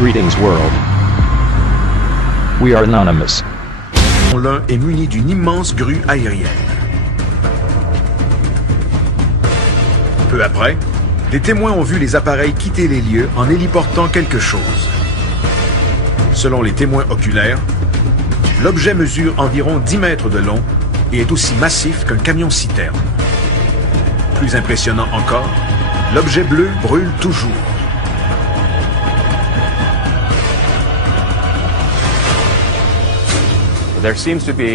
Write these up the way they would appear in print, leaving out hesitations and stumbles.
Greetings world. We are anonymous. L'un est muni d'une immense grue aérienne. Peu après, des témoins ont vu les appareils quitter les lieux en héliportant quelque chose. Selon les témoins oculaires, l'objet mesure environ 10 mètres de long et est aussi massif qu'un camion-citerne. Plus impressionnant encore, l'objet bleu brûle toujours.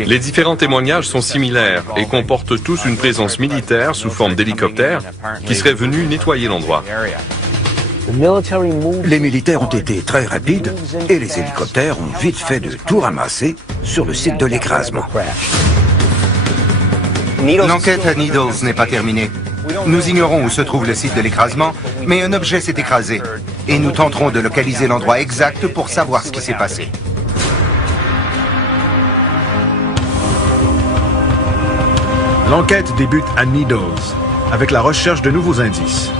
Les différents témoignages sont similaires et comportent tous une présence militaire sous forme d'hélicoptère qui serait venue nettoyer l'endroit. Les militaires ont été très rapides et les hélicoptères ont vite fait de tout ramasser sur le site de l'écrasement. L'enquête à Needles n'est pas terminée. Nous ignorons où se trouve le site de l'écrasement, mais un objet s'est écrasé. Et nous tenterons de localiser l'endroit exact pour savoir ce qui s'est passé. L'enquête débute à Needles, avec la recherche de nouveaux indices.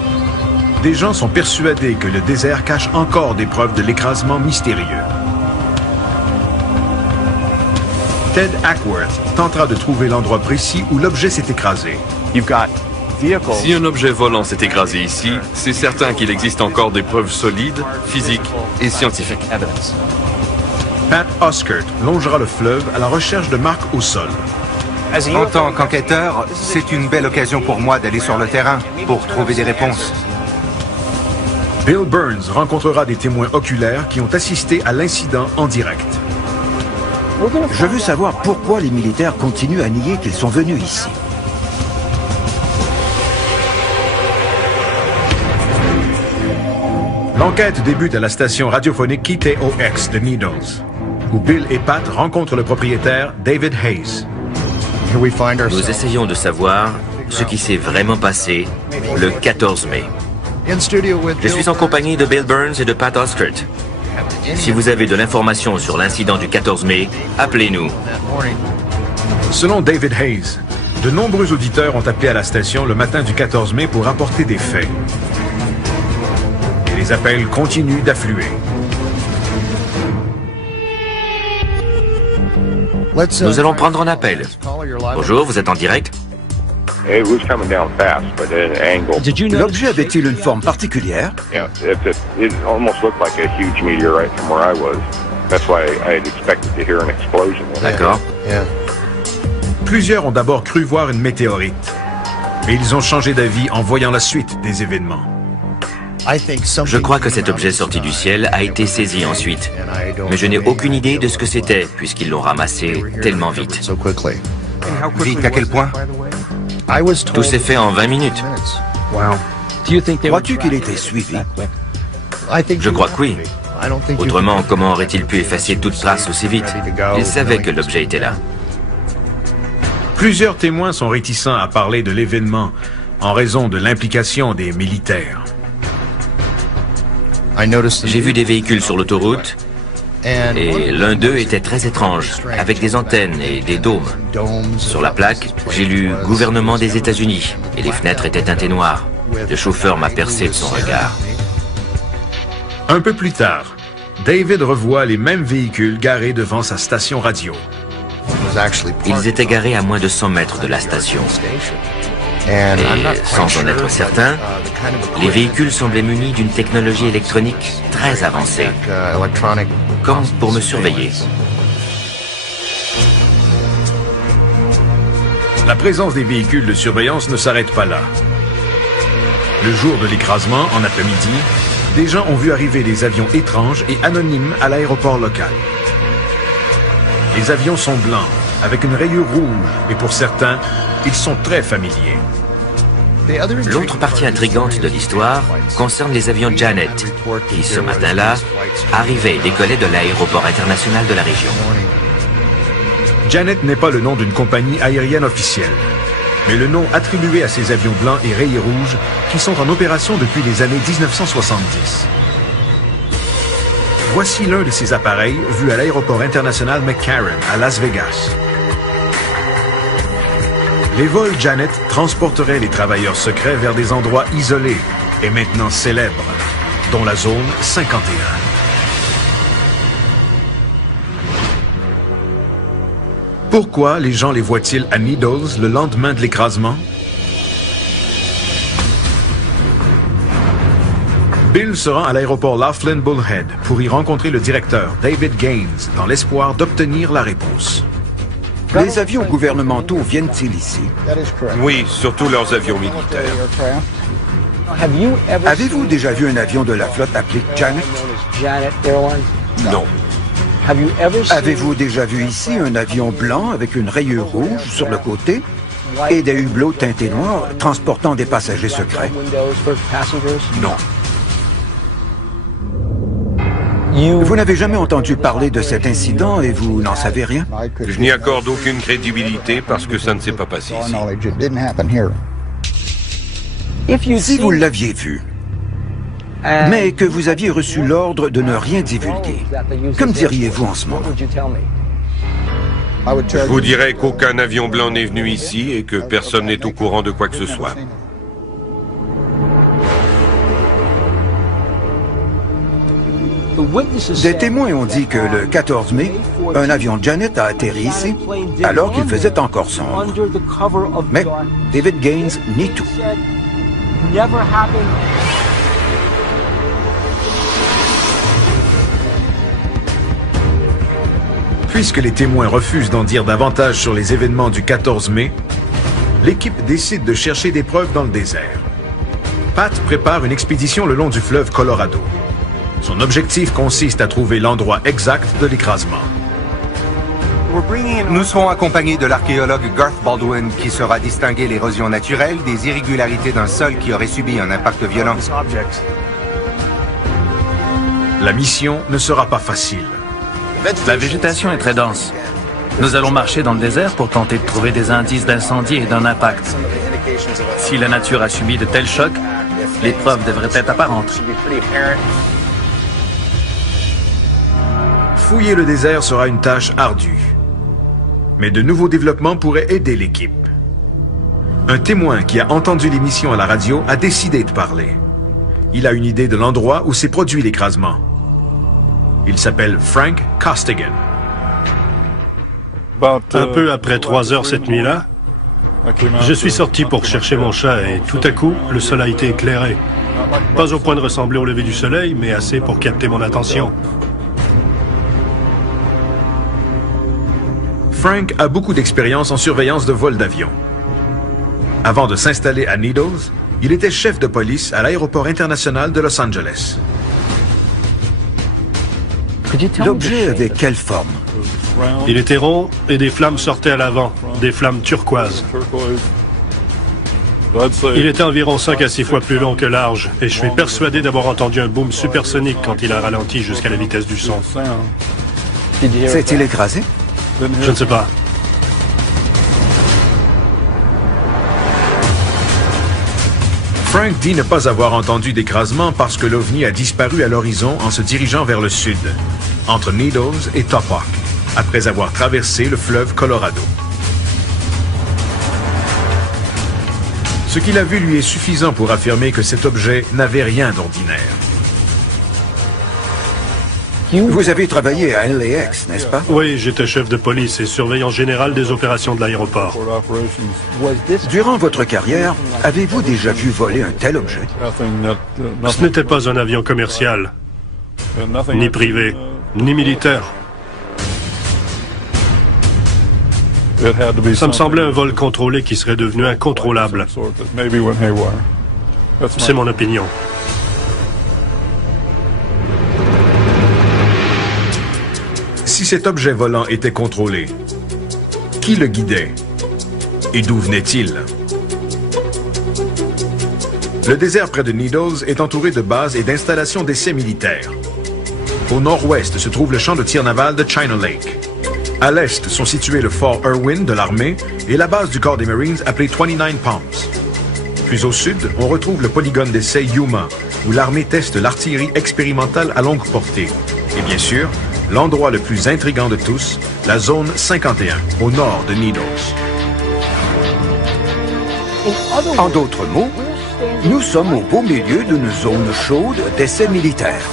Des gens sont persuadés que le désert cache encore des preuves de l'écrasement mystérieux. Ted Ackworth tentera de trouver l'endroit précis où l'objet s'est écrasé. Si un objet volant s'est écrasé ici, c'est certain qu'il existe encore des preuves solides, physiques et scientifiques. Pat Oskert longera le fleuve à la recherche de marques au sol. En tant qu'enquêteur, c'est une belle occasion pour moi d'aller sur le terrain pour trouver des réponses. Bill Burns rencontrera des témoins oculaires qui ont assisté à l'incident en direct. Je veux savoir pourquoi les militaires continuent à nier qu'ils sont venus ici. L'enquête débute à la station radiophonique KTOX de Needles, où Bill et Pat rencontrent le propriétaire David Hayes. Nous essayons de savoir ce qui s'est vraiment passé le 14 mai. Je suis en compagnie de Bill Burns et de Pat Oskert. Si vous avez de l'information sur l'incident du 14 mai, appelez-nous. Selon David Hayes, de nombreux auditeurs ont appelé à la station le matin du 14 mai pour rapporter des faits. Et les appels continuent d'affluer. Nous allons prendre un appel. Bonjour, vous êtes en direct? L'objet avait-il une forme particulière? D'accord. Plusieurs ont d'abord cru voir une météorite, mais ils ont changé d'avis en voyant la suite des événements. Je crois que cet objet sorti du ciel a été saisi ensuite, mais je n'ai aucune idée de ce que c'était puisqu'ils l'ont ramassé tellement vite. Vite à quel point? Tout s'est fait en 20 minutes. Crois-tu qu'il était suivi? Je crois que oui. Autrement, comment aurait-il pu effacer toute trace aussi vite? Il savait que l'objet était là. Plusieurs témoins sont réticents à parler de l'événement en raison de l'implication des militaires. J'ai vu des véhicules sur l'autoroute et l'un d'eux était très étrange, avec des antennes et des dômes. Sur la plaque, j'ai lu « Gouvernement des États-Unis » et les fenêtres étaient teintées noires. Le chauffeur m'a percé de son regard. Un peu plus tard, David revoit les mêmes véhicules garés devant sa station radio. Ils étaient garés à moins de 100 mètres de la station. Et sans en être certain, les véhicules semblaient munis d'une technologie électronique très avancée, comme pour me surveiller. La présence des véhicules de surveillance ne s'arrête pas là. Le jour de l'écrasement, en après-midi, des gens ont vu arriver des avions étranges et anonymes à l'aéroport local. Les avions sont blancs, avec une rayure rouge, et pour certains, ils sont très familiers. L'autre partie intrigante de l'histoire concerne les avions Janet, qui ce matin-là arrivaient et décollaient de l'aéroport international de la région. Janet n'est pas le nom d'une compagnie aérienne officielle, mais le nom attribué à ces avions blancs et rayés rouges qui sont en opération depuis les années 1970. Voici l'un de ces appareils vus à l'aéroport international McCarran à Las Vegas. Les vols Janet transporteraient les travailleurs secrets vers des endroits isolés et maintenant célèbres, dont la zone 51. Pourquoi les gens les voient-ils à Needles le lendemain de l'écrasement? Bill se rend à l'aéroport Laughlin Bullhead pour y rencontrer le directeur, David Gaines, dans l'espoir d'obtenir la réponse. Les avions gouvernementaux viennent-ils ici? Oui, surtout leurs avions militaires. Avez-vous déjà vu un avion de la flotte appelé Janet? Non. Avez-vous déjà vu ici un avion blanc avec une rayure rouge sur le côté et des hublots teintés noirs transportant des passagers secrets? Non. Vous n'avez jamais entendu parler de cet incident et vous n'en savez rien? Je n'y accorde aucune crédibilité parce que ça ne s'est pas passé ici. Si vous l'aviez vu, mais que vous aviez reçu l'ordre de ne rien divulguer, que me diriez-vous en ce moment? Je vous dirais qu'aucun avion blanc n'est venu ici et que personne n'est au courant de quoi que ce soit. Des témoins ont dit que le 14 mai, un avion Janet a atterri ici alors qu'il faisait encore sombre. Mais David Gaines nie tout. Puisque les témoins refusent d'en dire davantage sur les événements du 14 mai, l'équipe décide de chercher des preuves dans le désert. Pat prépare une expédition le long du fleuve Colorado. Son objectif consiste à trouver l'endroit exact de l'écrasement. Nous serons accompagnés de l'archéologue Garth Baldwin qui saura distinguer l'érosion naturelle des irrégularités d'un sol qui aurait subi un impact violent. La mission ne sera pas facile. La végétation est très dense. Nous allons marcher dans le désert pour tenter de trouver des indices d'incendie et d'un impact. Si la nature a subi de tels chocs, les preuves devraient être apparentes. Fouiller le désert sera une tâche ardue. Mais de nouveaux développements pourraient aider l'équipe. Un témoin qui a entendu l'émission à la radio a décidé de parler. Il a une idée de l'endroit où s'est produit l'écrasement. Il s'appelle Frank Costigan. Un peu après 3 heures cette nuit-là, je suis sorti pour chercher mon chat et tout à coup, le sol a été éclairé. Pas au point de ressembler au lever du soleil, mais assez pour capter mon attention. Frank a beaucoup d'expérience en surveillance de vol d'avion. Avant de s'installer à Needles, il était chef de police à l'aéroport international de Los Angeles. L'objet avait quelle forme? Il était rond et des flammes sortaient à l'avant, des flammes turquoises. Il était environ 5 à 6 fois plus long que large et je suis persuadé d'avoir entendu un boom supersonique quand il a ralenti jusqu'à la vitesse du son. S'est-il écrasé? Je ne sais pas. Frank dit ne pas avoir entendu d'écrasement parce que l'OVNI a disparu à l'horizon en se dirigeant vers le sud, entre Needles et Topok, après avoir traversé le fleuve Colorado. Ce qu'il a vu lui est suffisant pour affirmer que cet objet n'avait rien d'ordinaire. Vous avez travaillé à LAX, n'est-ce pas? Oui, j'étais chef de police et surveillant général des opérations de l'aéroport. Durant votre carrière, avez-vous déjà vu voler un tel objet? Ce n'était pas un avion commercial, ni privé, ni militaire. Ça me semblait un vol contrôlé qui serait devenu incontrôlable. C'est mon opinion. Si cet objet volant était contrôlé, qui le guidait et d'où venait-il? Le désert près de Needles est entouré de bases et d'installations d'essais militaires. Au nord-ouest se trouve le champ de tir naval de China Lake. À l'est sont situés le fort Irwin de l'armée et la base du corps des Marines appelée 29 Palms. Plus au sud, on retrouve le polygone d'essai Yuma, où l'armée teste l'artillerie expérimentale à longue portée. Et bien sûr, l'endroit le plus intrigant de tous, la zone 51, au nord de Needles. En d'autres mots, Nous sommes au beau milieu d'une zone chaude d'essais militaires.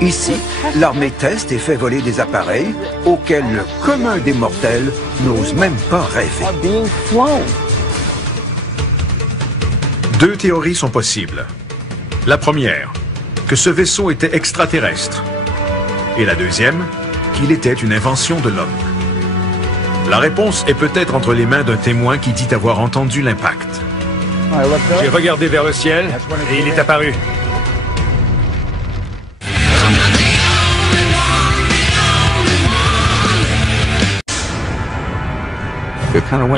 Ici, l'armée teste et fait voler des appareils auxquels le commun des mortels n'ose même pas rêver. Deux théories sont possibles. La première, que ce vaisseau était extraterrestre. Et la deuxième, qu'il était une invention de l'homme. La réponse est peut-être entre les mains d'un témoin qui dit avoir entendu l'impact. J'ai regardé vers le ciel et il est apparu.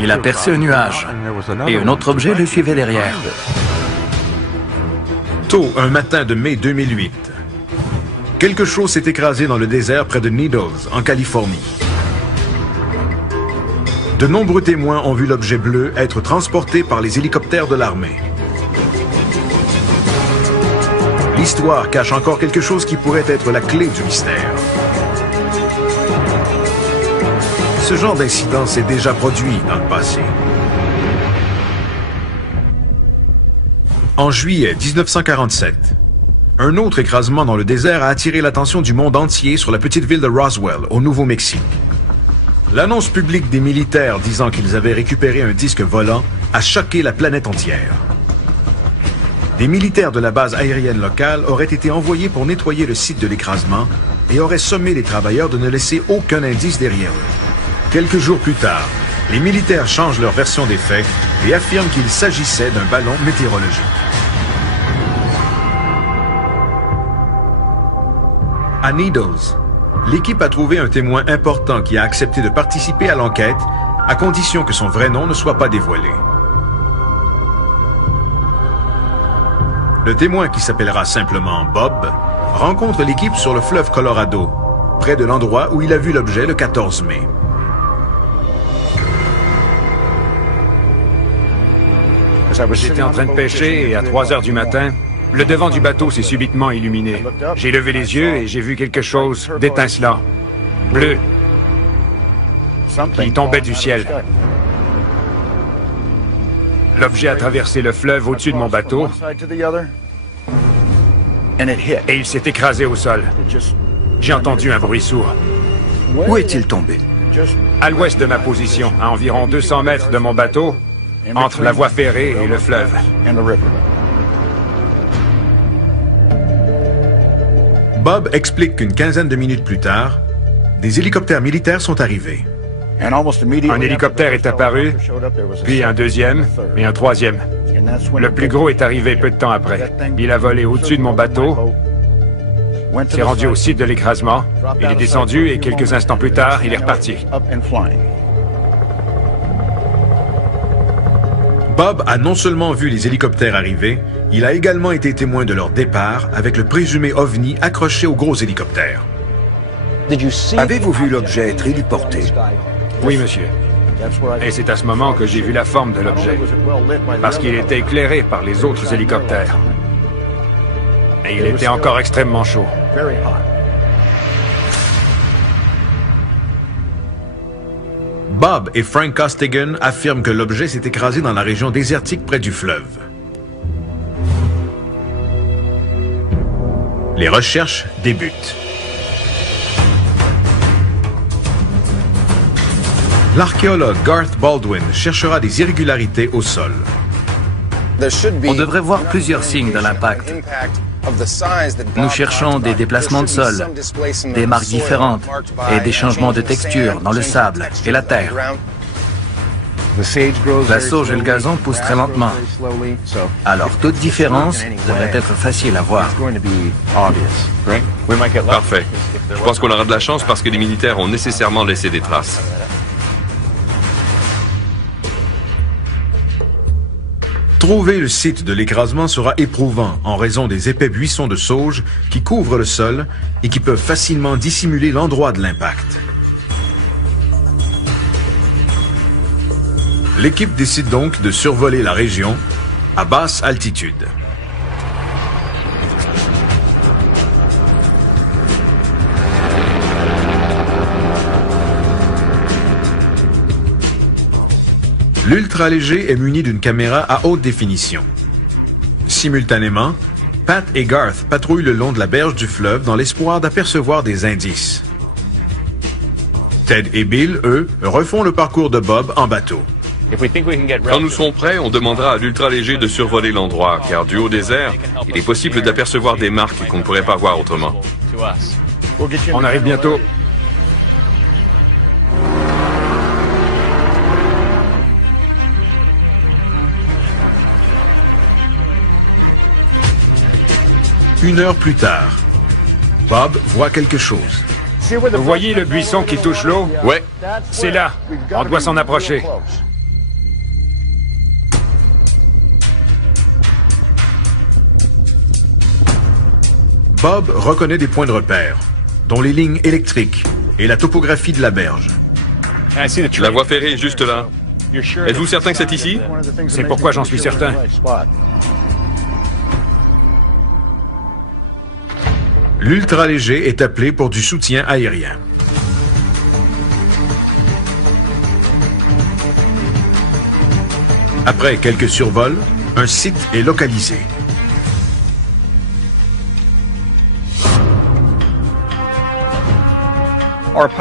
Il aperçut un nuage et un autre objet le suivait derrière. Tôt, un matin de mai 2008, quelque chose s'est écrasé dans le désert près de Needles, en Californie. De nombreux témoins ont vu l'objet bleu être transporté par les hélicoptères de l'armée. L'histoire cache encore quelque chose qui pourrait être la clé du mystère. Ce genre d'incident s'est déjà produit dans le passé. En juillet 1947, un autre écrasement dans le désert a attiré l'attention du monde entier sur la petite ville de Roswell, au Nouveau-Mexique. L'annonce publique des militaires disant qu'ils avaient récupéré un disque volant a choqué la planète entière. Des militaires de la base aérienne locale auraient été envoyés pour nettoyer le site de l'écrasement et auraient sommé les travailleurs de ne laisser aucun indice derrière eux. Quelques jours plus tard, les militaires changent leur version des faits et affirment qu'il s'agissait d'un ballon météorologique. À Needles, l'équipe a trouvé un témoin important qui a accepté de participer à l'enquête, à condition que son vrai nom ne soit pas dévoilé. Le témoin, qui s'appellera simplement Bob, rencontre l'équipe sur le fleuve Colorado, près de l'endroit où il a vu l'objet le 14 mai. J'étais en train de pêcher et à 3 heures du matin, le devant du bateau s'est subitement illuminé. J'ai levé les yeux et j'ai vu quelque chose d'étincelant, bleu, qui tombait du ciel. L'objet a traversé le fleuve au-dessus de mon bateau et il s'est écrasé au sol. J'ai entendu un bruit sourd. Où est-il tombé? À l'ouest de ma position, à environ 200 mètres de mon bateau, entre la voie ferrée et le fleuve. Bob explique qu'une quinzaine de minutes plus tard, des hélicoptères militaires sont arrivés. Un hélicoptère est apparu, puis un deuxième et un troisième. Le plus gros est arrivé peu de temps après. Il a volé au-dessus de mon bateau, s'est rendu au site de l'écrasement, il est descendu et quelques instants plus tard, il est reparti. Bob a non seulement vu les hélicoptères arriver, il a également été témoin de leur départ avec le présumé OVNI accroché au gros hélicoptère. Avez-vous vu l'objet être héliporté? Oui, monsieur. Et c'est à ce moment que j'ai vu la forme de l'objet, parce qu'il était éclairé par les autres hélicoptères. Et il était encore extrêmement chaud. Bob et Frank Costigan affirment que l'objet s'est écrasé dans la région désertique près du fleuve. Les recherches débutent. L'archéologue Garth Baldwin cherchera des irrégularités au sol. On devrait voir plusieurs signes de l'impact. Nous cherchons des déplacements de sol, des marques différentes et des changements de texture dans le sable et la terre. La sauge et le gazon poussent très lentement. Alors toute différence devrait être facile à voir. Parfait. Je pense qu'on aura de la chance parce que les militaires ont nécessairement laissé des traces. Trouver le site de l'écrasement sera éprouvant en raison des épais buissons de sauge qui couvrent le sol et qui peuvent facilement dissimuler l'endroit de l'impact. L'équipe décide donc de survoler la région à basse altitude. L'ultra-léger est muni d'une caméra à haute définition. Simultanément, Pat et Garth patrouillent le long de la berge du fleuve dans l'espoir d'apercevoir des indices. Ted et Bill, eux, refont le parcours de Bob en bateau. Quand nous serons prêts, on demandera à l'ultra-léger de survoler l'endroit, car du haut des airs, il est possible d'apercevoir des marques qu'on ne pourrait pas voir autrement. On arrive bientôt. Une heure plus tard, Bob voit quelque chose. Vous voyez le buisson qui touche l'eau? Ouais. C'est là. On doit s'en approcher. Bob reconnaît des points de repère, dont les lignes électriques et la topographie de la berge. La voie ferrée est juste là. Êtes-vous certain que c'est ici? C'est pourquoi j'en suis certain. L'ultra-léger est appelé pour du soutien aérien. Après quelques survols, un site est localisé.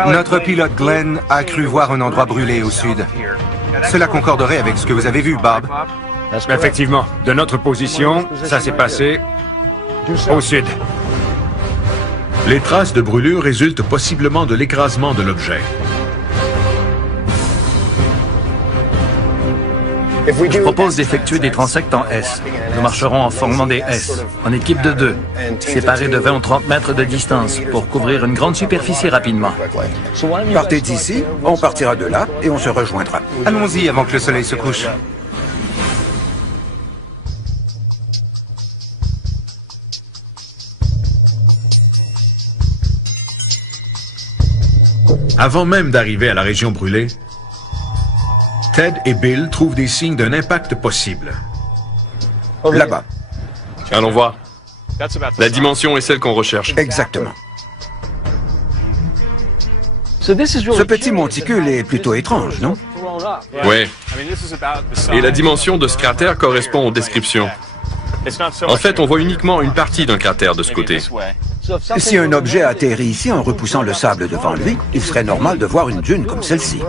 Notre pilote Glenn a cru voir un endroit brûlé au sud. Cela concorderait avec ce que vous avez vu, Bob. Effectivement, de notre position, ça s'est passé au sud. Les traces de brûlure résultent possiblement de l'écrasement de l'objet. Je propose d'effectuer des transects en S. Nous marcherons en formant des S, en équipe de 2, séparés de 20 ou 30 mètres de distance, pour couvrir une grande superficie rapidement. Partez d'ici, on partira de là et on se rejoindra. Allons-y avant que le soleil se couche. Avant même d'arriver à la région brûlée, Ted et Bill trouvent des signes d'un impact possible. Là-bas. Allons voir. La dimension est celle qu'on recherche. Exactement. Ce petit monticule est plutôt étrange, non? Ouais. Et la dimension de ce cratère correspond aux descriptions. En fait, on voit uniquement une partie d'un cratère de ce côté. Si un objet atterrit ici en repoussant le sable devant lui, il serait normal de voir une dune comme celle-ci.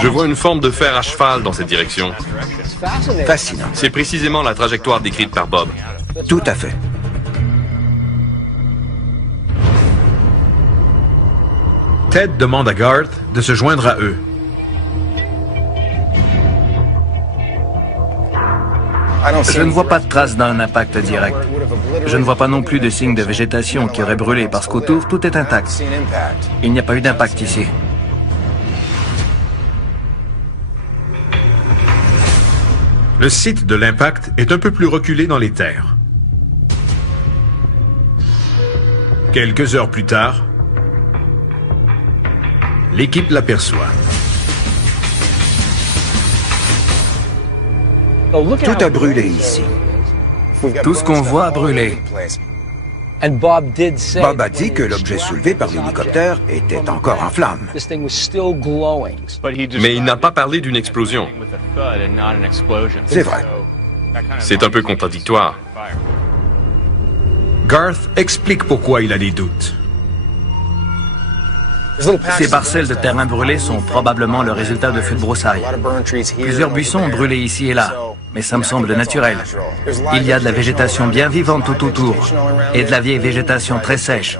Je vois une forme de fer à cheval dans cette direction. Fascinant. C'est précisément la trajectoire décrite par Bob. Tout à fait. Ted demande à Garth de se joindre à eux. Je ne vois pas de traces d'un impact direct. Je ne vois pas non plus de signes de végétation qui aurait brûlé parce qu'autour, tout est intact. Il n'y a pas eu d'impact ici. Le site de l'impact est un peu plus reculé dans les terres. Quelques heures plus tard, l'équipe l'aperçoit. Tout a brûlé ici. Tout ce qu'on voit a brûlé. Bob a dit que l'objet soulevé par l'hélicoptère était encore en flammes. Mais il n'a pas parlé d'une explosion. C'est vrai. C'est un peu contradictoire. Garth explique pourquoi il a des doutes. Ces parcelles de terrain brûlées sont probablement le résultat de feux de broussailles. Plusieurs buissons ont brûlé ici et là, mais ça me semble naturel. Il y a de la végétation bien vivante tout autour, et de la vieille végétation très sèche,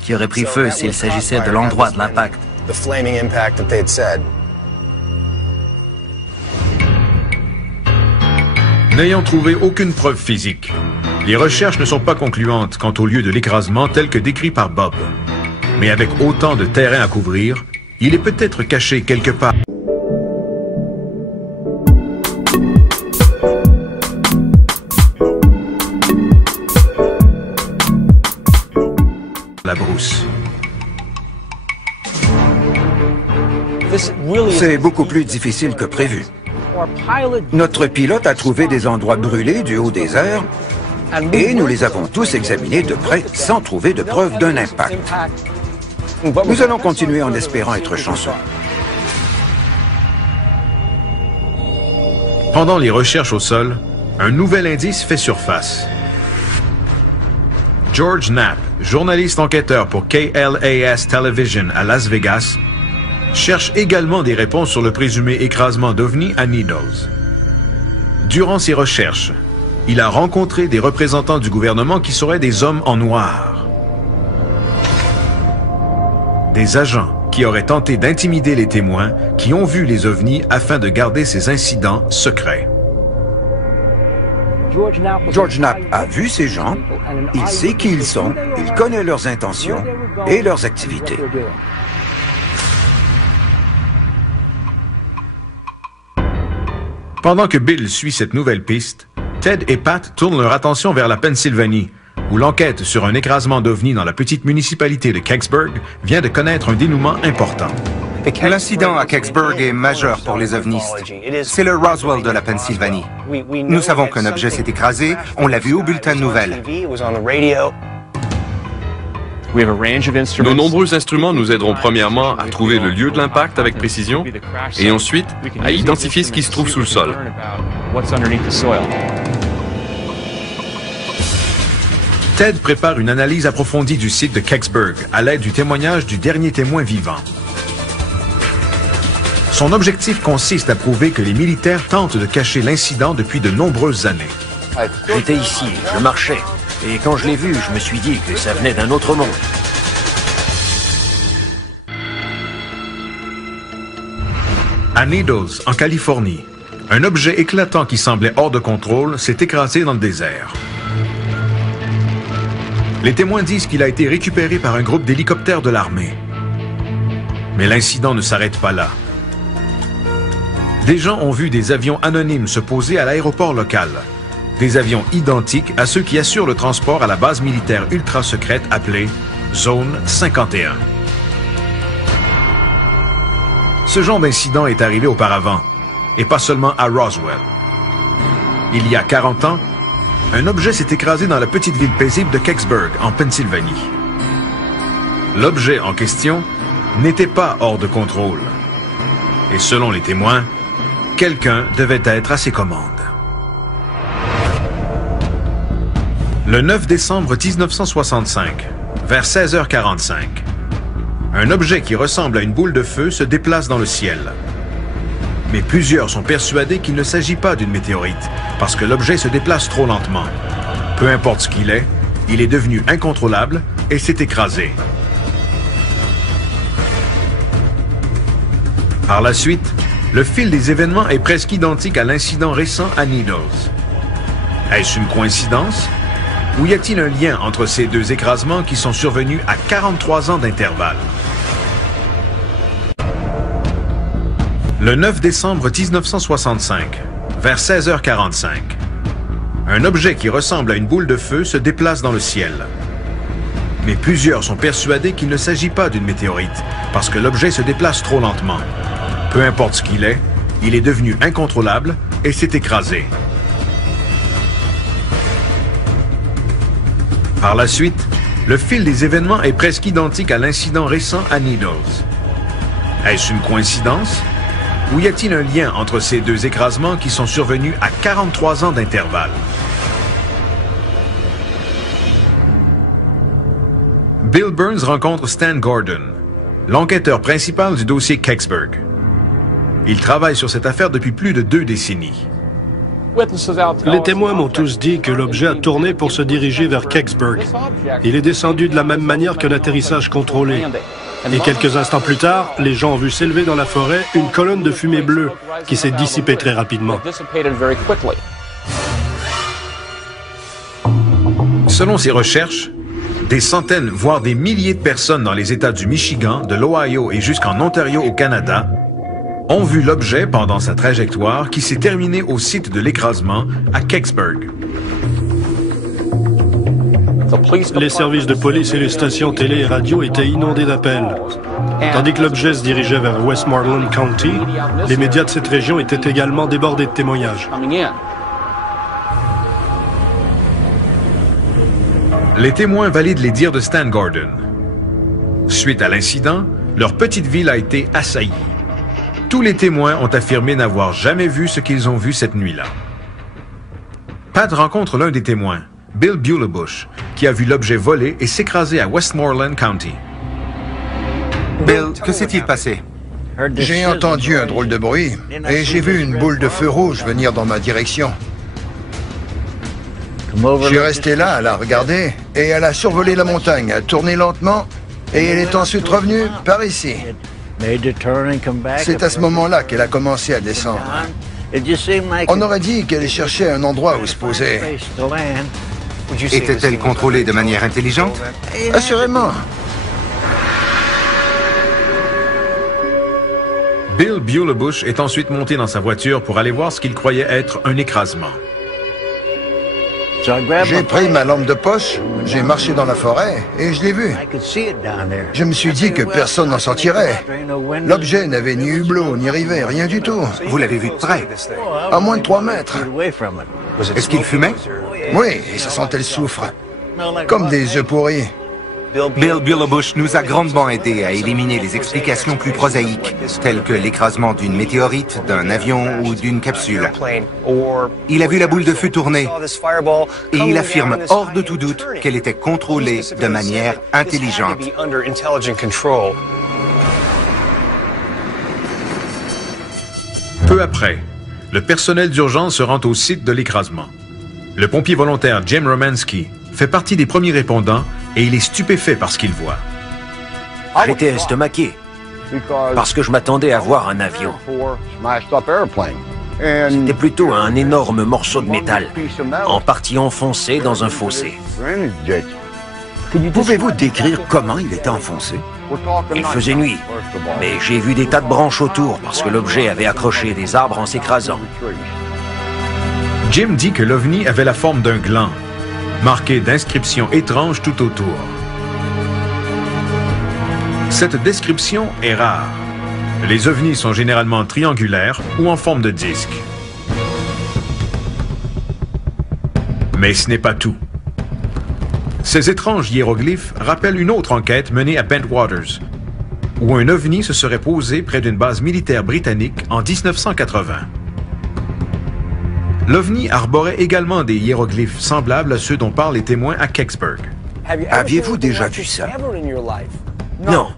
qui aurait pris feu s'il s'agissait de l'endroit de l'impact. N'ayant trouvé aucune preuve physique, les recherches ne sont pas concluantes quant au lieu de l'écrasement tel que décrit par Bob. Mais avec autant de terrain à couvrir, il est peut-être caché quelque part. La brousse. C'est beaucoup plus difficile que prévu. Notre pilote a trouvé des endroits brûlés du haut des airs et nous les avons tous examinés de près sans trouver de preuve d'un impact. Nous allons continuer en espérant être chanceux. Pendant les recherches au sol, un nouvel indice fait surface. George Knapp, journaliste enquêteur pour KLAS Television à Las Vegas, cherche également des réponses sur le présumé écrasement d'OVNI à Needles. Durant ses recherches, il a rencontré des représentants du gouvernement qui seraient des hommes en noir. Des agents qui auraient tenté d'intimider les témoins qui ont vu les ovnis afin de garder ces incidents secrets. George Knapp a vu ces gens, il sait qui ils sont, il connaît leurs intentions et leurs activités. Pendant que Bill suit cette nouvelle piste, Ted et Pat tournent leur attention vers la Pennsylvanie, où l'enquête sur un écrasement d'OVNI dans la petite municipalité de Kecksburg vient de connaître un dénouement important. L'incident à Kecksburg est majeur pour les ovnistes. C'est le Roswell de la Pennsylvanie. Nous savons qu'un objet s'est écrasé, on l'a vu au bulletin de nouvelles. Nos nombreux instruments nous aideront premièrement à trouver le lieu de l'impact avec précision et ensuite à identifier ce qui se trouve sous le sol. Ted prépare une analyse approfondie du site de Kecksburg à l'aide du témoignage du dernier témoin vivant. Son objectif consiste à prouver que les militaires tentent de cacher l'incident depuis de nombreuses années. J'étais ici, je marchais, et quand je l'ai vu, je me suis dit que ça venait d'un autre monde. À Needles, en Californie, un objet éclatant qui semblait hors de contrôle s'est écrasé dans le désert. Les témoins disent qu'il a été récupéré par un groupe d'hélicoptères de l'armée. Mais l'incident ne s'arrête pas là. Des gens ont vu des avions anonymes se poser à l'aéroport local. Des avions identiques à ceux qui assurent le transport à la base militaire ultra secrète appelée Zone 51. Ce genre d'incident est arrivé auparavant, et pas seulement à Roswell. Il y a 40 ans, un objet s'est écrasé dans la petite ville paisible de Kecksburg, en Pennsylvanie. L'objet en question n'était pas hors de contrôle. Et selon les témoins, quelqu'un devait être à ses commandes. Le 9 décembre 1965, vers 16h45, un objet qui ressemble à une boule de feu se déplace dans le ciel. Mais plusieurs sont persuadés qu'il ne s'agit pas d'une météorite, parce que l'objet se déplace trop lentement. Peu importe ce qu'il est devenu incontrôlable et s'est écrasé. Par la suite, le fil des événements est presque identique à l'incident récent à Needles. Est-ce une coïncidence? Ou y a-t-il un lien entre ces deux écrasements qui sont survenus à 43 ans d'intervalle? Le 9 décembre 1965, vers 16h45, un objet qui ressemble à une boule de feu se déplace dans le ciel. Mais plusieurs sont persuadés qu'il ne s'agit pas d'une météorite, parce que l'objet se déplace trop lentement. Peu importe ce qu'il est devenu incontrôlable et s'est écrasé. Par la suite, le fil des événements est presque identique à l'incident récent à Needles. Est-ce une coïncidence? Ou y a-t-il un lien entre ces deux écrasements qui sont survenus à 43 ans d'intervalle? Bill Burns rencontre Stan Gordon, l'enquêteur principal du dossier Kecksburg. Il travaille sur cette affaire depuis plus de 2 décennies. Les témoins m'ont tous dit que l'objet a tourné pour se diriger vers Kecksburg. Il est descendu de la même manière qu'un atterrissage contrôlé. Et quelques instants plus tard, les gens ont vu s'élever dans la forêt une colonne de fumée bleue qui s'est dissipée très rapidement. Selon ses recherches, des centaines, voire des milliers de personnes dans les États du Michigan, de l'Ohio et jusqu'en Ontario au Canada ont vu l'objet pendant sa trajectoire qui s'est terminée au site de l'écrasement à Kecksburg. Les services de police et les stations télé et radio étaient inondés d'appels. Tandis que l'objet se dirigeait vers Westmoreland County, les médias de cette région étaient également débordés de témoignages. Les témoins valident les dires de Stan Gordon. Suite à l'incident, leur petite ville a été assaillie. Tous les témoins ont affirmé n'avoir jamais vu ce qu'ils ont vu cette nuit-là. Pat rencontre l'un des témoins, Bill Bulebush, qui a vu l'objet voler et s'écraser à Westmoreland County. Bill, que s'est-il passé? J'ai entendu un drôle de bruit et j'ai vu une boule de feu rouge venir dans ma direction. Je suis resté là à la regarder et elle a survolé la montagne, a tourné lentement et elle est ensuite revenue par ici. C'est à ce moment-là qu'elle a commencé à descendre. On aurait dit qu'elle cherchait un endroit où se poser. Était-elle contrôlée de manière intelligente? Assurément. Bill Bulebush est ensuite monté dans sa voiture pour aller voir ce qu'il croyait être un écrasement. J'ai pris ma lampe de poche, j'ai marché dans la forêt et je l'ai vu. Je me suis dit que personne n'en sortirait. L'objet n'avait ni hublot, ni rivet, rien du tout. Vous l'avez vu de près? À moins de 3 mètres. Est-ce qu'il fumait? Oui, et ça sentait le soufre. Comme des œufs pourris. Bill Bulebush nous a grandement aidé à éliminer les explications plus prosaïques, telles que l'écrasement d'une météorite, d'un avion ou d'une capsule. Il a vu la boule de feu tourner et il affirme hors de tout doute qu'elle était contrôlée de manière intelligente. Peu après, le personnel d'urgence se rend au site de l'écrasement. Le pompier volontaire Jim Romanski fait partie des premiers répondants et il est stupéfait par ce qu'il voit. J'étais estomaqué parce que je m'attendais à voir un avion. C'était plutôt un énorme morceau de métal, en partie enfoncé dans un fossé. Pouvez-vous décrire comment il était enfoncé? Il faisait nuit, mais j'ai vu des tas de branches autour parce que l'objet avait accroché des arbres en s'écrasant. Jim dit que l'OVNI avait la forme d'un gland, marqué d'inscriptions étranges tout autour. Cette description est rare. Les ovnis sont généralement triangulaires ou en forme de disque. Mais ce n'est pas tout. Ces étranges hiéroglyphes rappellent une autre enquête menée à Bentwaters, où un ovni se serait posé près d'une base militaire britannique en 1980. L'OVNI arborait également des hiéroglyphes semblables à ceux dont parlent les témoins à Kecksburg. Aviez-vous déjà vu ça? Non,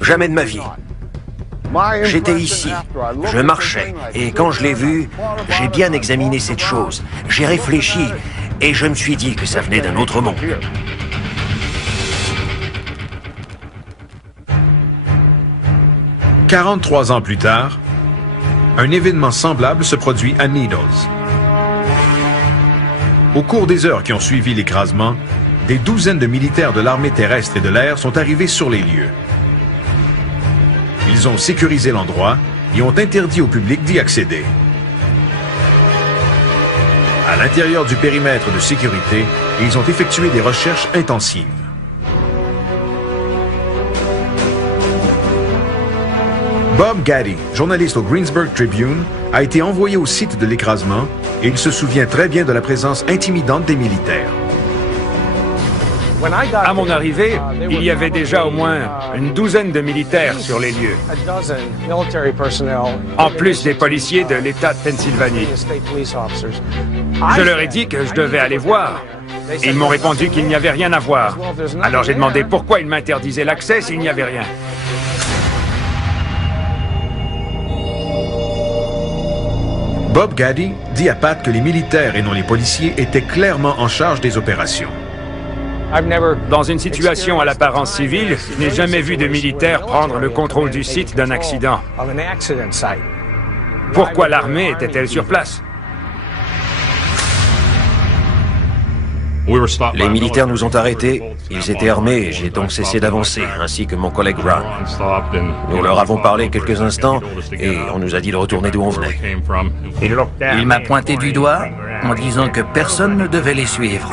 jamais de ma vie. J'étais ici, je marchais, et quand je l'ai vu, j'ai bien examiné cette chose. J'ai réfléchi, et je me suis dit que ça venait d'un autre monde. « 43 ans plus tard, un événement semblable se produit à Needles. Au cours des heures qui ont suivi l'écrasement, des douzaines de militaires de l'armée terrestre et de l'air sont arrivés sur les lieux. Ils ont sécurisé l'endroit et ont interdit au public d'y accéder. À l'intérieur du périmètre de sécurité, ils ont effectué des recherches intensives. Bob Gaddy, journaliste au Greensburg Tribune, a été envoyé au site de l'écrasement et il se souvient très bien de la présence intimidante des militaires. À mon arrivée, il y avait déjà au moins une douzaine de militaires sur les lieux, en plus des policiers de l'État de Pennsylvanie. Je leur ai dit que je devais aller voir. Et ils m'ont répondu qu'il n'y avait rien à voir. Alors j'ai demandé pourquoi ils m'interdisaient l'accès s'il n'y avait rien. Bob Gaddy dit à Pat que les militaires et non les policiers étaient clairement en charge des opérations. Dans une situation à l'apparence civile, je n'ai jamais vu de militaires prendre le contrôle du site d'un accident. Pourquoi l'armée était-elle sur place? Les militaires nous ont arrêtés, ils étaient armés et j'ai donc cessé d'avancer, ainsi que mon collègue Ron. Nous leur avons parlé quelques instants et on nous a dit de retourner d'où on venait. Il m'a pointé du doigt en disant que personne ne devait les suivre.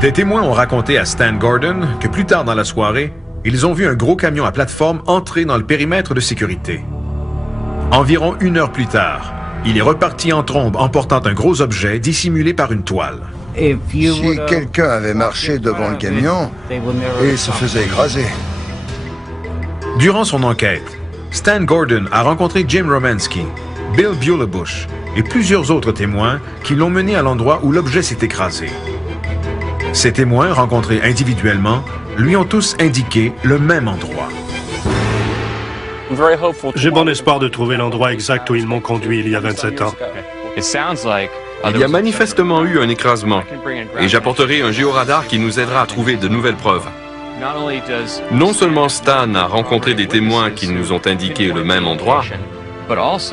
Des témoins ont raconté à Stan Gordon que plus tard dans la soirée, ils ont vu un gros camion à plateforme entrer dans le périmètre de sécurité. Environ 1 heure plus tard, il est reparti en trombe emportant un gros objet dissimulé par une toile. Si quelqu'un avait marché devant le camion, il se faisait écraser. Durant son enquête, Stan Gordon a rencontré Jim Romanski, Bill Bulebush et plusieurs autres témoins qui l'ont mené à l'endroit où l'objet s'est écrasé. Ces témoins, rencontrés individuellement, lui ont tous indiqué le même endroit. J'ai bon espoir de trouver l'endroit exact où ils m'ont conduit il y a 27 ans. Il y a manifestement eu un écrasement, et j'apporterai un géoradar qui nous aidera à trouver de nouvelles preuves. Non seulement Stan a rencontré des témoins qui nous ont indiqué le même endroit,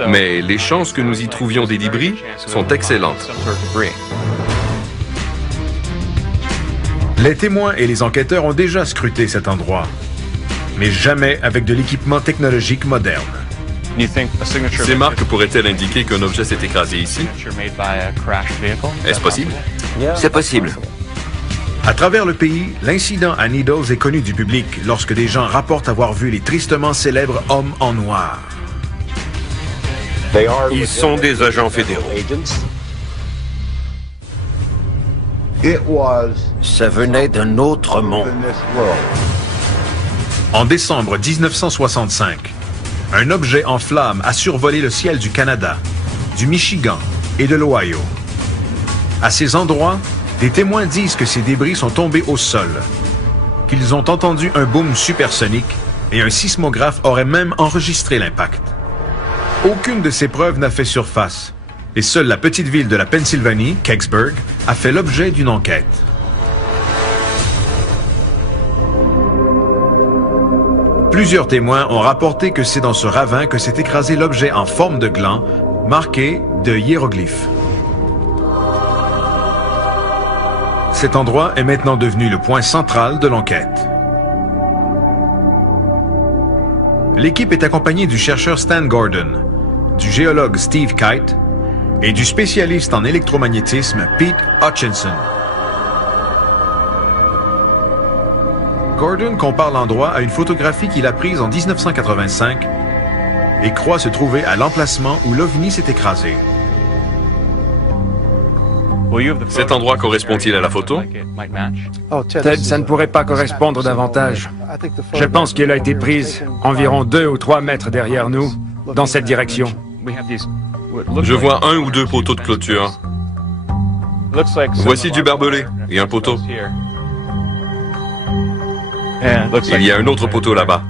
mais les chances que nous y trouvions des débris sont excellentes. Les témoins et les enquêteurs ont déjà scruté cet endroit, mais jamais avec de l'équipement technologique moderne. Ces marques pourraient-elles indiquer qu'un objet s'est écrasé ici? Est-ce possible? C'est possible. À travers le pays, l'incident à Needles est connu du public lorsque des gens rapportent avoir vu les tristement célèbres hommes en noir. Ils sont des agents fédéraux. Ça venait d'un autre monde. En décembre 1965, un objet en flammes a survolé le ciel du Canada, du Michigan et de l'Ohio. À ces endroits, des témoins disent que ces débris sont tombés au sol, qu'ils ont entendu un boom supersonique et un sismographe aurait même enregistré l'impact. Aucune de ces preuves n'a fait surface, et seule la petite ville de la Pennsylvanie, Kecksburg, a fait l'objet d'une enquête. Plusieurs témoins ont rapporté que c'est dans ce ravin que s'est écrasé l'objet en forme de gland, marqué de hiéroglyphes. Cet endroit est maintenant devenu le point central de l'enquête. L'équipe est accompagnée du chercheur Stan Gordon, du géologue Steve Kite et du spécialiste en électromagnétisme Pete Hutchinson. Gordon compare l'endroit à une photographie qu'il a prise en 1985 et croit se trouver à l'emplacement où l'OVNI s'est écrasé. Cet endroit correspond-il à la photo? Ted, ça ne pourrait pas correspondre davantage. Je pense qu'elle a été prise environ 2 ou 3 mètres derrière nous, dans cette direction. Je vois 1 ou 2 poteaux de clôture. Voici du barbelé et un poteau. Il y a un autre poteau là-bas.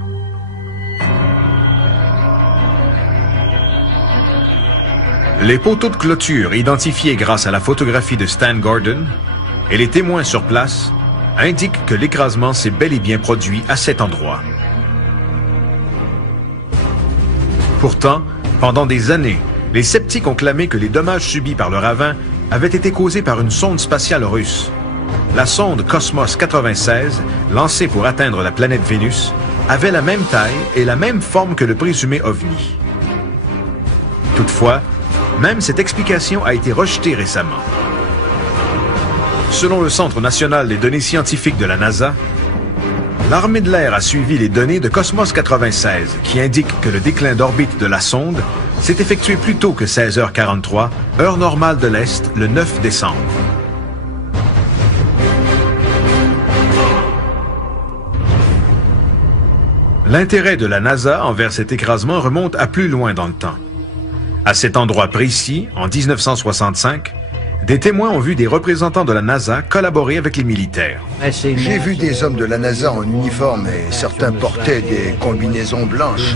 Les poteaux de clôture identifiés grâce à la photographie de Stan Gordon et les témoins sur place indiquent que l'écrasement s'est bel et bien produit à cet endroit. Pourtant, pendant des années, les sceptiques ont clamé que les dommages subis par le ravin avaient été causés par une sonde spatiale russe. La sonde Cosmos 96, lancée pour atteindre la planète Vénus, avait la même taille et la même forme que le présumé OVNI. Toutefois, même cette explication a été rejetée récemment. Selon le Centre national des données scientifiques de la NASA, l'armée de l'air a suivi les données de Cosmos 96 qui indiquent que le déclin d'orbite de la sonde s'est effectué plus tôt que 16h43, heure normale de l'Est, le 9 décembre. L'intérêt de la NASA envers cet écrasement remonte à plus loin dans le temps. À cet endroit précis, en 1965, des témoins ont vu des représentants de la NASA collaborer avec les militaires. J'ai vu des hommes de la NASA en uniforme et certains portaient des combinaisons blanches.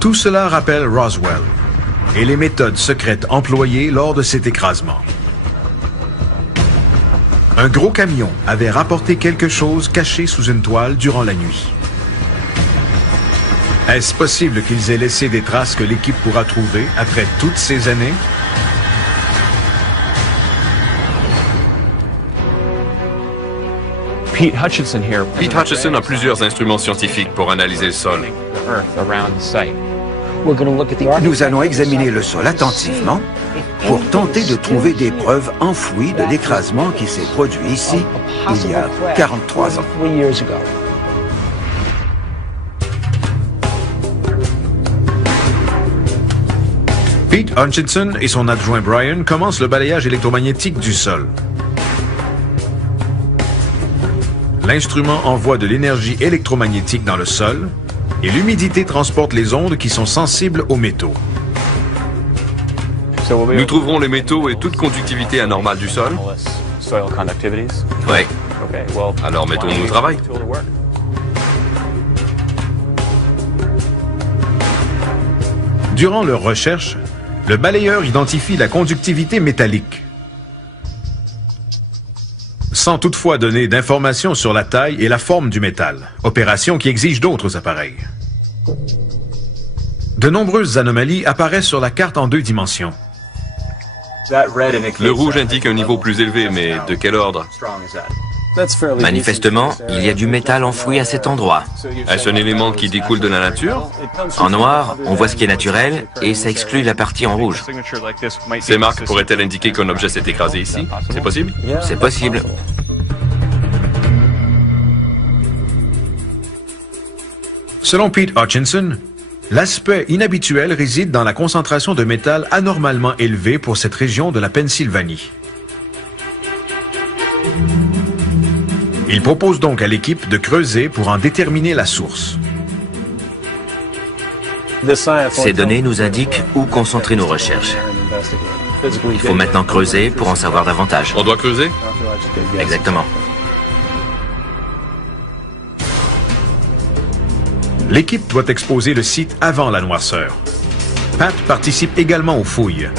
Tout cela rappelle Roswell et les méthodes secrètes employées lors de cet écrasement. Un gros camion avait rapporté quelque chose caché sous une toile durant la nuit. Est-ce possible qu'ils aient laissé des traces que l'équipe pourra trouver après toutes ces années? Pete Hutchinson a plusieurs instruments scientifiques pour analyser le sol. Nous allons examiner le sol attentivement pour tenter de trouver des preuves enfouies de l'écrasement qui s'est produit ici il y a 43 ans. Pete Hutchinson et son adjoint Brian commencent le balayage électromagnétique du sol. l'instrument envoie de l'énergie électromagnétique dans le sol et l'humidité transporte les ondes qui sont sensibles aux métaux. Nous trouverons les métaux et toute conductivité anormale du sol? Oui. Alors mettons-nous au travail. Durant leur recherche, le balayeur identifie la conductivité métallique. Sans toutefois donner d'informations sur la taille et la forme du métal, opération qui exige d'autres appareils. De nombreuses anomalies apparaissent sur la carte en 2 dimensions. Le rouge indique un niveau plus élevé, mais de quel ordre? Manifestement, il y a du métal enfoui à cet endroit. Est-ce un élément qui découle de la nature? En noir, on voit ce qui est naturel et ça exclut la partie en rouge. Ces marques pourraient-elles indiquer qu'un objet s'est écrasé ici? C'est possible? C'est possible. Selon Pete Hutchinson, l'aspect inhabituel réside dans la concentration de métal anormalement élevée pour cette région de la Pennsylvanie. Il propose donc à l'équipe de creuser pour en déterminer la source. Ces données nous indiquent où concentrer nos recherches. Il faut maintenant creuser pour en savoir davantage. On doit creuser? Exactement. L'équipe doit exposer le site avant la noirceur. Pat participe également aux fouilles.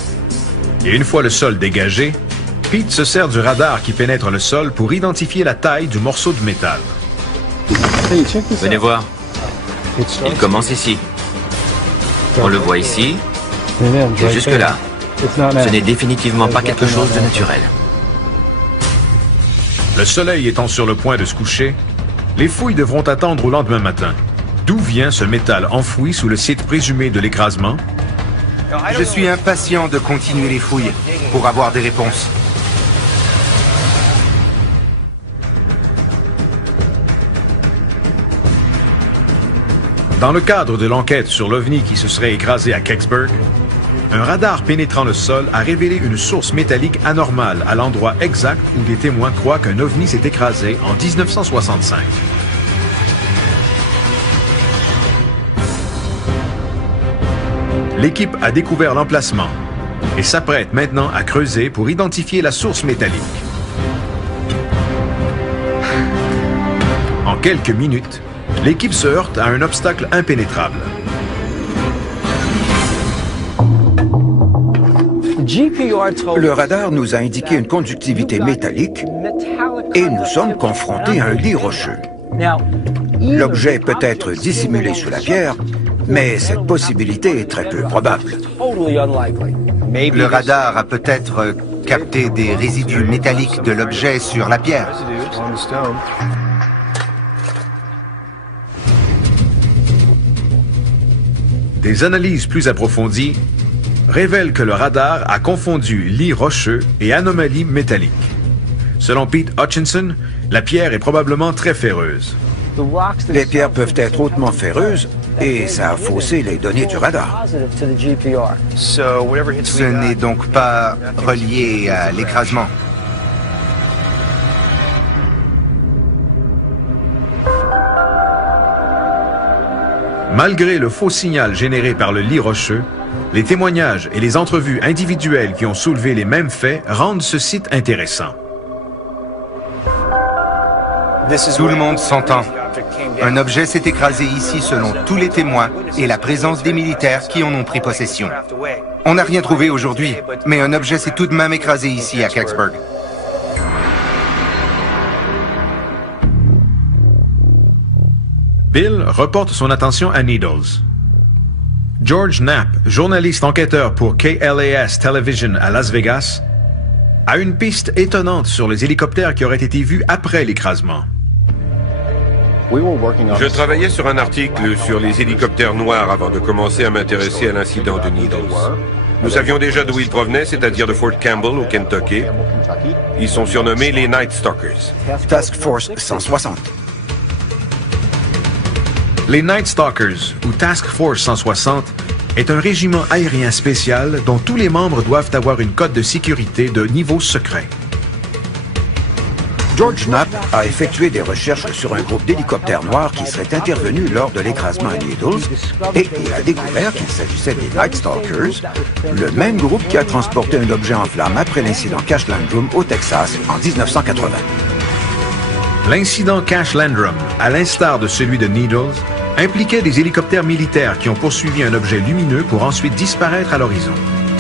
Et une fois le sol dégagé, Pete se sert du radar qui pénètre le sol pour identifier la taille du morceau de métal. Venez voir. Il commence ici. On le voit ici et jusque-là. Ce n'est définitivement pas quelque chose de naturel. Le soleil étant sur le point de se coucher, les fouilles devront attendre au lendemain matin. D'où vient ce métal enfoui sous le site présumé de l'écrasement? Je suis impatient de continuer les fouilles pour avoir des réponses. Dans le cadre de l'enquête sur l'OVNI qui se serait écrasé à Kecksburg, un radar pénétrant le sol a révélé une source métallique anormale à l'endroit exact où des témoins croient qu'un OVNI s'est écrasé en 1965. L'équipe a découvert l'emplacement et s'apprête maintenant à creuser pour identifier la source métallique. En quelques minutes, l'équipe se heurte à un obstacle impénétrable. Le radar nous a indiqué une conductivité métallique et nous sommes confrontés à un lit rocheux. L'objet peut être dissimulé sous la pierre, mais cette possibilité est très peu probable. Le radar a peut-être capté des résidus métalliques de l'objet sur la pierre. Des analyses plus approfondies révèlent que le radar a confondu lit rocheux et anomalie métallique. Selon Pete Hutchinson, la pierre est probablement très ferreuse. Les pierres peuvent être hautement ferreuses et ça a faussé les données du radar. Ce n'est donc pas relié à l'écrasement. Malgré le faux signal généré par le lit rocheux, les témoignages et les entrevues individuelles qui ont soulevé les mêmes faits rendent ce site intéressant. Tout le monde s'entend. Un objet s'est écrasé ici selon tous les témoins et la présence des militaires qui en ont pris possession. On n'a rien trouvé aujourd'hui, mais un objet s'est tout de même écrasé ici à Kecksburg. Bill reporte son attention à Needles. George Knapp, journaliste enquêteur pour KLAS Television à Las Vegas, a une piste étonnante sur les hélicoptères qui auraient été vus après l'écrasement. Je travaillais sur un article sur les hélicoptères noirs avant de commencer à m'intéresser à l'incident de Needles. Nous savions déjà d'où ils provenaient, c'est-à-dire de Fort Campbell au Kentucky. Ils sont surnommés les Night Stalkers. Task Force 160. Les Night Stalkers, ou Task Force 160, est un régiment aérien spécial dont tous les membres doivent avoir une cote de sécurité de niveau secret. George Knapp a effectué des recherches sur un groupe d'hélicoptères noirs qui serait intervenu lors de l'écrasement à Needles et il a découvert qu'il s'agissait des Night Stalkers, le même groupe qui a transporté un objet en flammes après l'incident Cash Landrum au Texas en 1980. L'incident Cash Landrum, à l'instar de celui de Needles, impliquait des hélicoptères militaires qui ont poursuivi un objet lumineux pour ensuite disparaître à l'horizon.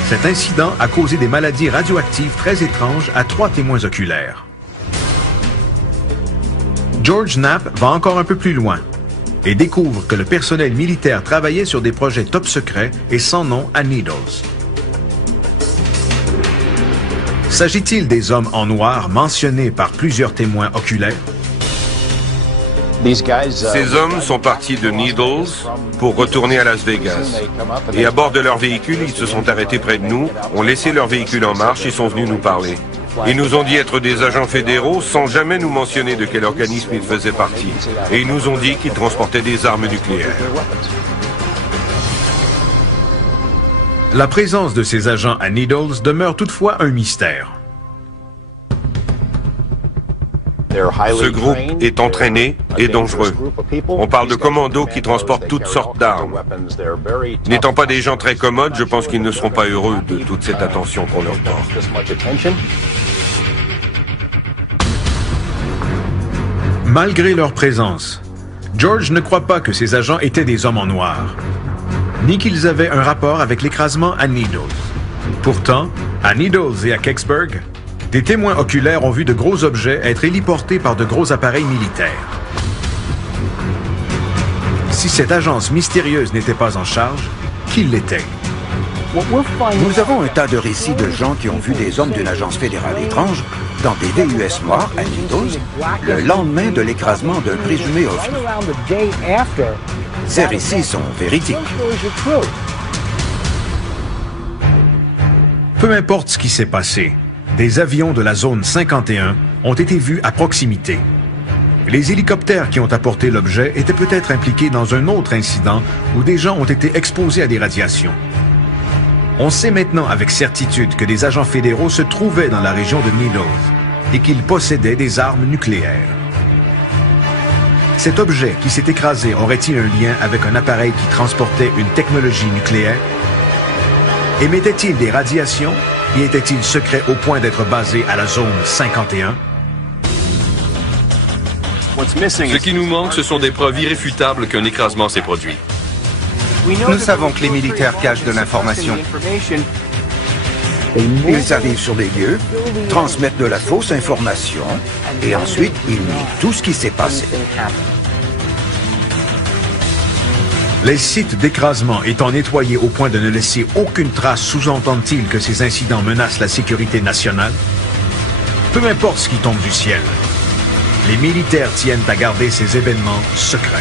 Cet incident a causé des maladies radioactives très étranges à 3 témoins oculaires. George Knapp va encore un peu plus loin et découvre que le personnel militaire travaillait sur des projets top secrets et sans nom à Needles. S'agit-il des hommes en noir mentionnés par plusieurs témoins oculaires? Ces hommes sont partis de Needles pour retourner à Las Vegas. Et à bord de leur véhicule, ils se sont arrêtés près de nous, ont laissé leur véhicule en marche et sont venus nous parler. Ils nous ont dit être des agents fédéraux sans jamais nous mentionner de quel organisme ils faisaient partie. Et ils nous ont dit qu'ils transportaient des armes nucléaires. La présence de ces agents à Needles demeure toutefois un mystère. Ce groupe est entraîné et dangereux. On parle de commandos qui transportent toutes sortes d'armes. N'étant pas des gens très commodes, je pense qu'ils ne seront pas heureux de toute cette attention qu'on leur porte. Malgré leur présence, George ne croit pas que ces agents étaient des hommes en noir, ni qu'ils avaient un rapport avec l'écrasement à Needles. Pourtant, à Needles et à Kecksburg, des témoins oculaires ont vu de gros objets être héliportés par de gros appareils militaires. Si cette agence mystérieuse n'était pas en charge, qui l'était? Nous avons un tas de récits de gens qui ont vu des hommes d'une agence fédérale étrange dans des VUS noirs à Needles le lendemain de l'écrasement d'un présumé ovni. Ces récits sont véridiques. Peu importe ce qui s'est passé, des avions de la zone 51 ont été vus à proximité. Les hélicoptères qui ont apporté l'objet étaient peut-être impliqués dans un autre incident où des gens ont été exposés à des radiations. On sait maintenant avec certitude que des agents fédéraux se trouvaient dans la région de Needles et qu'ils possédaient des armes nucléaires. Cet objet qui s'est écrasé aurait-il un lien avec un appareil qui transportait une technologie nucléaire? Émettait-il des radiations et était-il secret au point d'être basé à la zone 51? Ce qui nous manque, ce sont des preuves irréfutables qu'un écrasement s'est produit. Nous savons que les militaires cachent de l'information. Ils arrivent sur les lieux, transmettent de la fausse information et ensuite ils nient tout ce qui s'est passé. Les sites d'écrasement étant nettoyés au point de ne laisser aucune trace, sous-entend-il que ces incidents menacent la sécurité nationale? Peu importe ce qui tombe du ciel, les militaires tiennent à garder ces événements secrets.